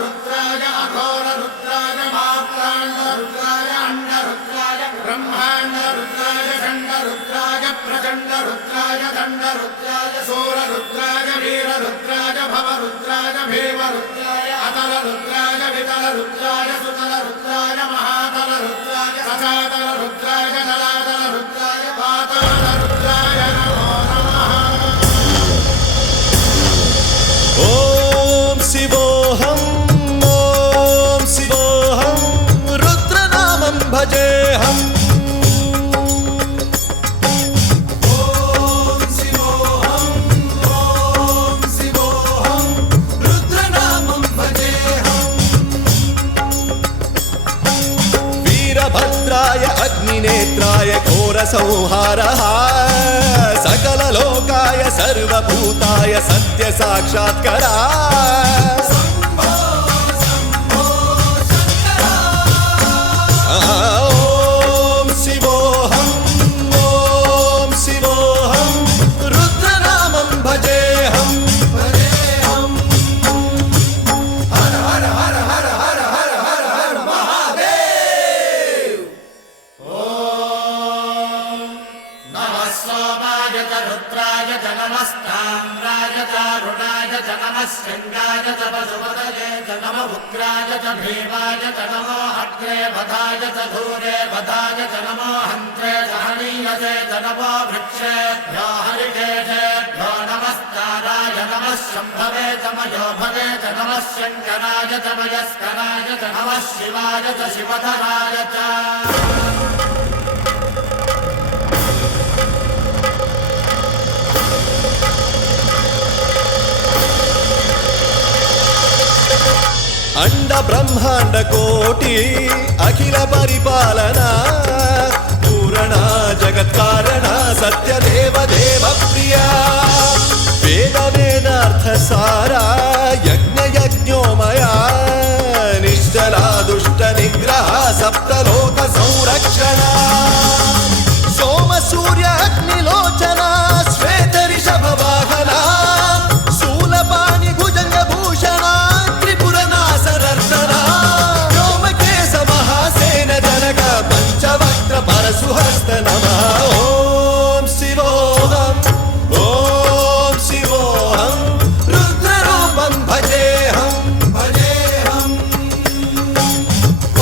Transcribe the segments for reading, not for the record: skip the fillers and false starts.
रुद्राय अघोर रुद्राय मात्राण्ड रुद्राय अंड रुद्राय ब्रह्मांड रुद्राय खंड रुद्राय प्रचंड रुद्राय दंड रुद्राय सूर रुद्राय वीर रुद्राय भव रुद्राय भीम रुद्राय अतल रुद्राय वितल रुद्राय सुतल रुद्राय महातल रुद्राय सचातल रुद्राय जलातल रुद्राय पाताल रुद्राय नमो नमः। ओम शिवोऽहं रुद्रनामं भजेऽहम्। वीरभद्राय अग्निनेत्राय घोरसंहारः सकललोकाय सर्वभूताय सत्यसाक्षात्करा। ॐ शिवोऽहं रुद्रनामं भजेऽहम्। हर हर हर हर हर हर हर हर महादेव। ओम नमः सोमाय च रुद्राय च नमस्ताम्राय च अरुणाय च नमः शृङ्गाय च पशुपतये च नमः उग्राय च भीमाय च नमो अग्रे वधाय च धूरे वधाय च नमो हन्त्रे च हनीयसे च नमो वृक्षेभ्यो हरिकेशेभ्यो नमस्काराय नमः शम्भवे च मयोभवे च नमः शङ्कराय च मयस्कराय च नमः शिवाय च शिवधराय च। अंड ब्रह्मांड कोटि अखिल परिपालना पूरणा जगत्कारणा सत्यदेव देव प्रिया वेद वेदार्थ सारा यज्ञ यज्ञोमया निश्चला दुष्ट निग्रह सप्तलोक संरक्षणा सोम सूर्य अग्निलोचना श्वेत ऋषभ वाहना शूलपाणि भुजंग भूषणा पंचवक्त्र परशुहस्त नमः। ओम शिवोऽहं रुद्ररूपं भजेऽहम्।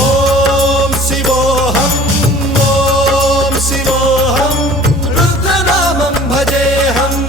ओम शिवोऽहं रुद्रनामं भजेऽहम्।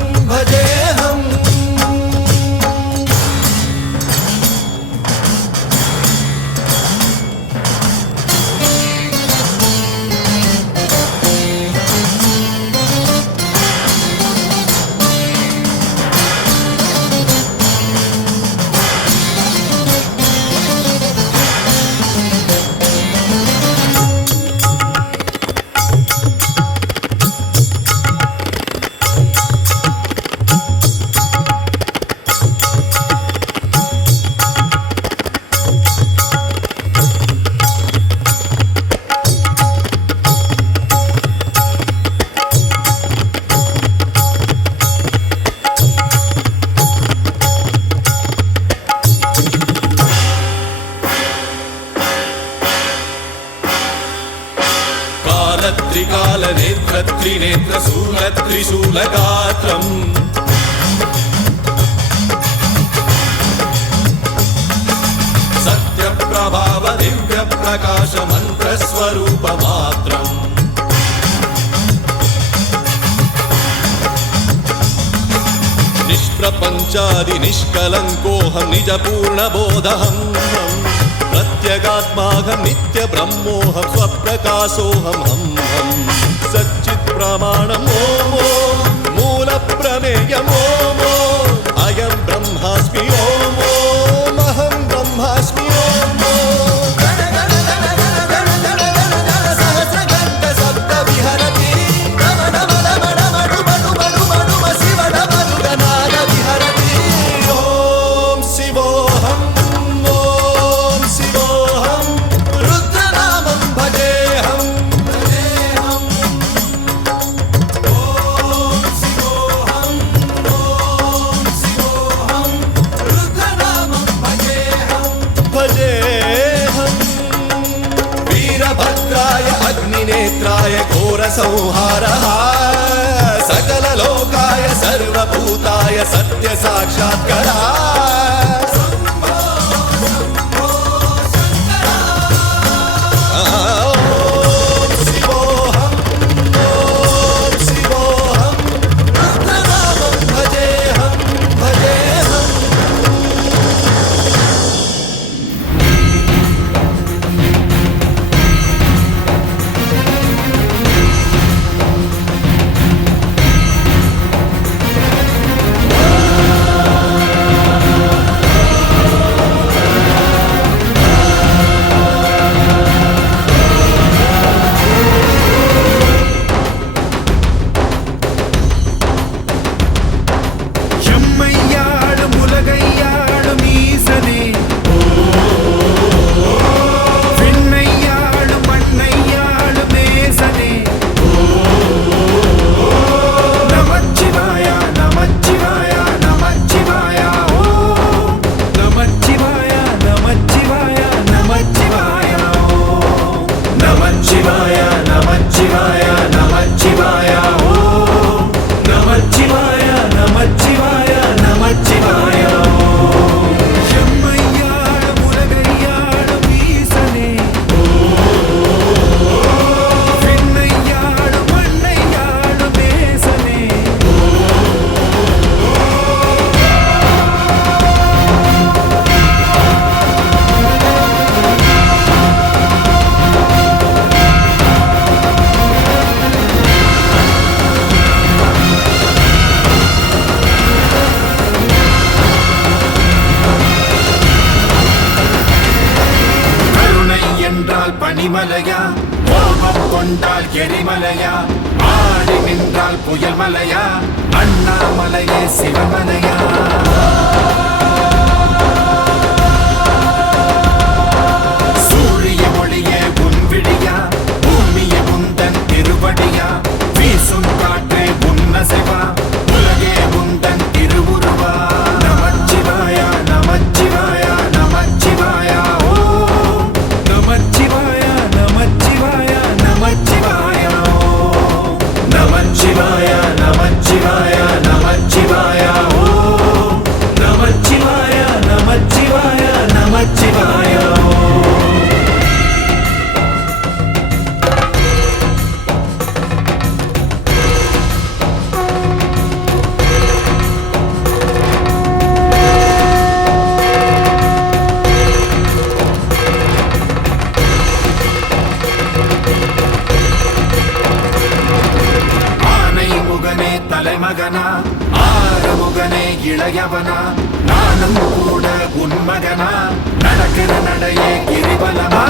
त्रिकाल नेत्र त्रिनेत्र शूल त्रिशूलगात्रम् सत्यप्रभाव दिव्य प्रकाश मंत्र स्वरूप मात्रम् निष्प्रपंचादि निष्कलंकोऽहं निज पूर्ण बोधहम् प्रत्यगात्माहं नित्य ब्रह्मोऽहं स्वप्रकाशोऽहं हम सच्चित् प्रमाणम् ओम मूल प्रमेयम् ओम अयं ब्रह्मास्मि ओम अहं ब्रह्मास्मि ओम सहस्रघण्ट शब्द विहरति नम नम नम नम डुम डुम डुम डुम शिव नम नाद विहरति। ओम शिवोऽहं रुद्रनामं भजेऽहम्। ओम शिवोऽहं संहारः सकललोकाय सर्वभूताय सत्य साक्षात्कारः பனிமலையா கோபம் கொண்டால் எரிமலையா ஆடி நின்றால் புயல் மலையா அண்ணாமலையே சிவமலையா சூரிய ஒளியே உன் விழியா பூமியே உந்தன் திருவடியா வீசும் காற்றே உன்னசைவா உலகே உந்தன் திருவுருவா நமச்சிவாயா நமச்சிவாயா நமச்சிவாயா நமச்சிவாயா நமச்சிவாயா நமச்சிவாயா நமச்சிவாயா நமச்சிவாயா நமச்சிவாயா ஓம் நமச்சிவாயா நமச்சிவாயா நமச்சிவாயா தலைமகனா ஆறுமுகனே இளையவனா நானும் கூட உன்மகனா நடக்கிற நடையே கிரிவலமா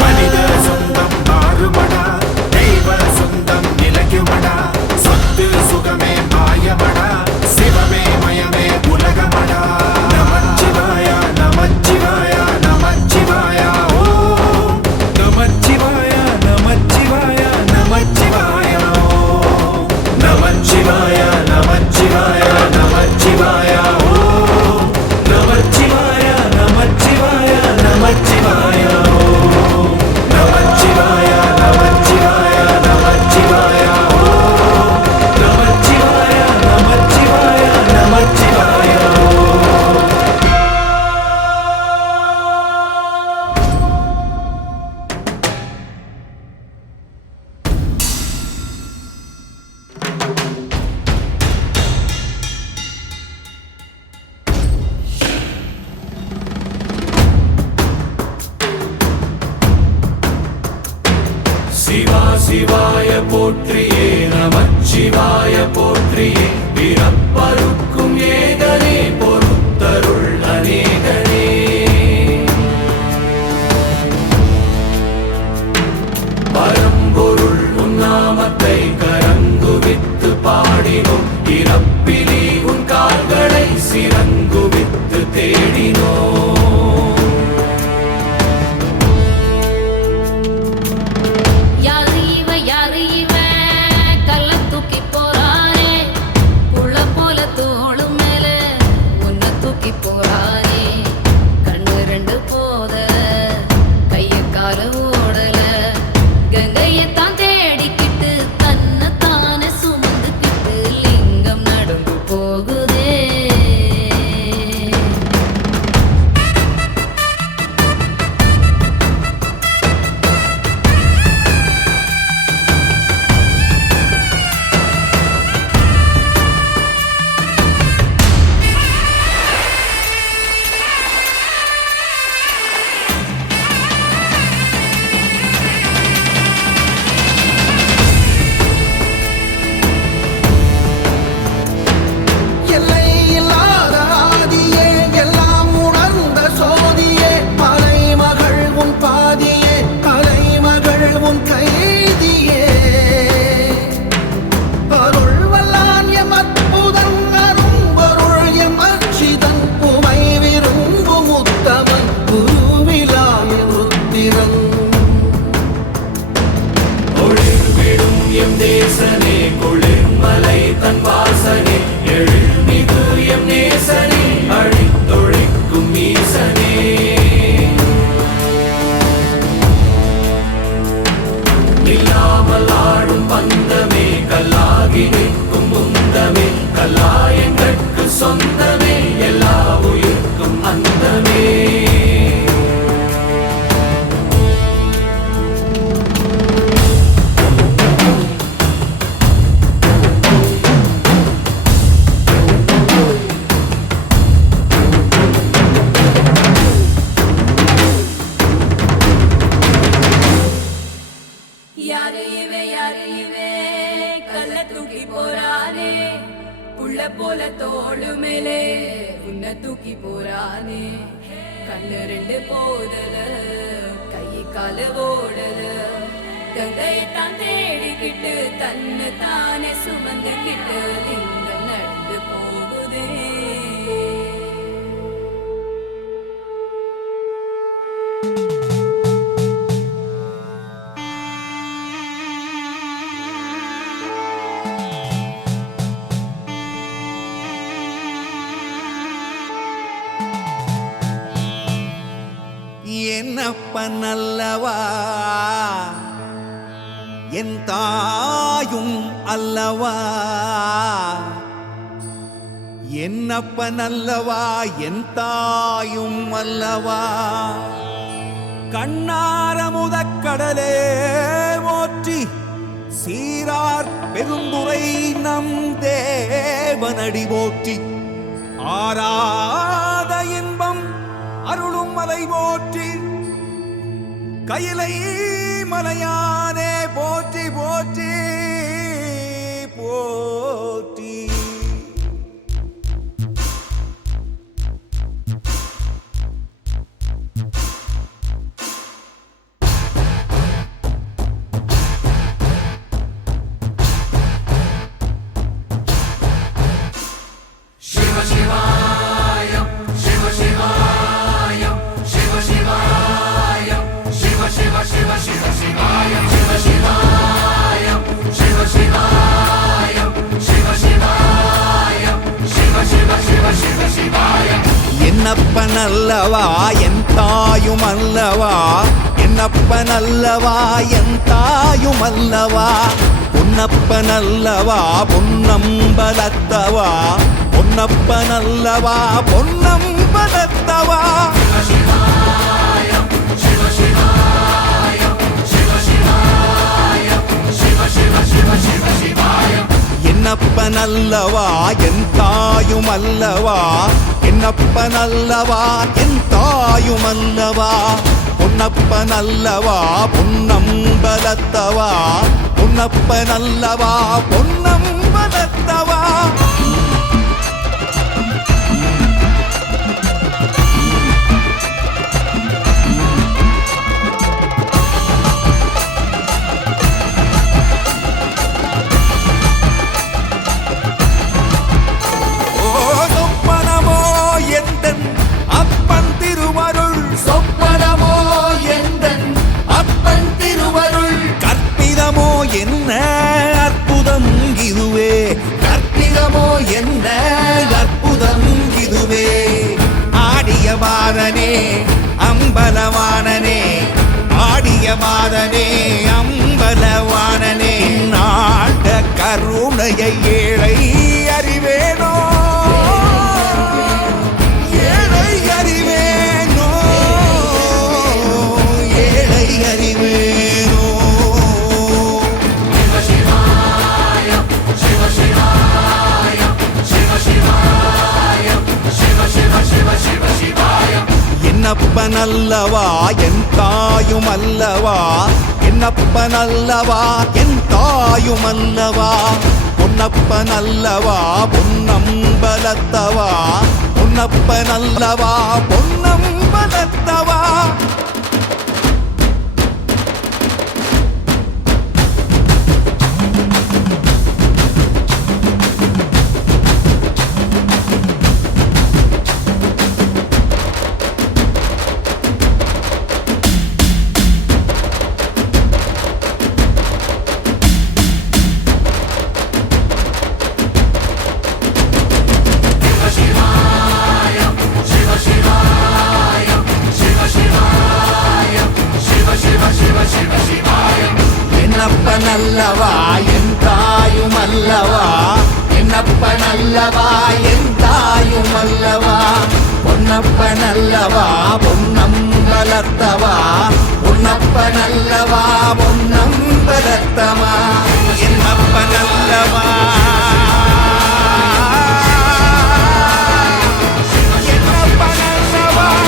மனித சொந்தம் மாறுமடா தெய்வ சொந்தம் நிலைக்குமடா சொத்து சுகமே மாயமடா சிவமே மயமே உலகமடா நமச்சிவாயா நமச்சிவாயா நமச்சிவாயா ஓம் நமச்சிவாயா நமச்சிவாயா நமச்சிவாயா நமச்சிவாயா நமச்சிவாயா நமச்சிவாயா ஓம் நமச்சிவாயா நமச்சிவாயா நமச்சிவாயா ஓம் நமச்சிவாயா நமச்சிவாயா நமச்சிவாயா ஓம் நமச்சிவாயா நமச்சிவாயா நமச்சிவாயா சிவா சிவாய போற்றியே நமச்சிவாய போற்றியே பிறப்பருக்கும் ஏகனே பொறுத்தருள் அநேகனே பரம்பொருள் உன்னாமத்தை கரங்குவித்து பாடினோம் இறப்பிலி உன் கால்களை சிறங்குவித்து தேடினோம் கள்ள தூக்கி போறாரே புள்ள போல தோளும் மேல தள்ளி போறானே புள்ள போல தோளு மேலே உன்னை தூக்கி போறானே கண்ணு ரெண்டு போதல கை கால ஓடல கங்கையத்தான் தேடிக்கிட்டு தன்னை தானே சுமந்துக்கிட்டு லிங்கம் நடந்து போகுதே என்னப்பன் அல்லவா என் தாயும் அல்லவா என்னப்பன் அல்லவா என் தாயும் அல்லவா கண்ணாரமுதக்கடலே போற்றி சீரார் பெருந்துரை நம் தேவனடி போற்றி ஆராத இன்பம் அருளும் மலை போற்றி கையிலை மலையானே போற்றி போற்றி போற்றி என்னப்பன் அல்லவா என் தாயும் அல்லவா என்னப்பன் அல்லவா என் தாயும் அல்லவா பொன்னப்பன் அல்லவா பொன்னம்பலத்தவா பொன்னப்பன் அல்லவா பொன்னம்பலத்தவா என்னப்பன் அல்லவா என் தாயும் அல்லவா என்னப்பன் அல்லவா என் தாயும் அல்லவா பொன்னப்பன் அல்லவா பொன்னம்பலத்தவா பொன்னப்பன் அல்லவா பொன்னம்பலத்தவா என்ன அற்புதம் இதுவே கற்பிதமோ என்ன அற்புதம் இதுவே ஆடிய மாதனே அம்பலவானனே ஆடிய மாதனே அம்பலவானனே நாட கருணையை ஏழை அறிவேனோ ஏழை அறிவேனோ ஏழை அறிவேனோ என்னப்பன் அல்லவா என் தாயும் அல்லவா என்னப்பன் அல்லவா என் தாயும் அல்லவா பொன்னப்பன் அல்லவா பொன்னம்பலத்தவா பொன்னப்பன் அல்லவா பொன்னம்பலத்தவா என்னப்பன் அல்லவா என் தாயும் அல்லவா என்னப்பன் அல்லவா என் தாயும் அல்லவா பொன்னப்பன் அல்லவா பொன்னம்பலத்தவா பொன்னப்பன் அல்லவா பொன்னம்பலத்தவா என்னப்பன் அல்லவா என்னப்பன் அல்லவா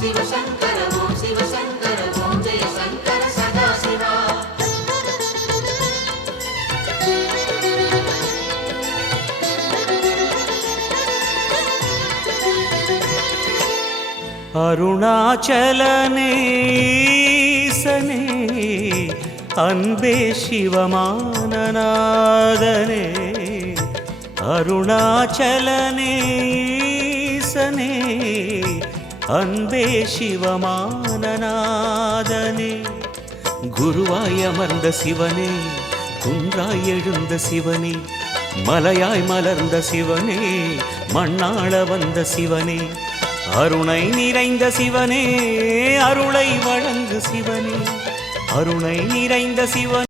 शिवशङ्कर ॐ शिवशङ्कर ॐ जय शङ्कर सदाशिवा அருணாச்சலனே ஈசனே அன்பே சிவமானநாதனே அருணாச்சலனே ஈசனே அன்பே சிவமானநாதனே குருவாய் அமர்ந்த சிவனே குன்றாய் எழுந்த சிவனே மலையாய் மலர்ந்த சிவனே மண்ணாள வந்த சிவனே அருணை நிறைந்த சிவனே அருளை வழங்கு சிவனே அருணை நிறைந்த சிவன்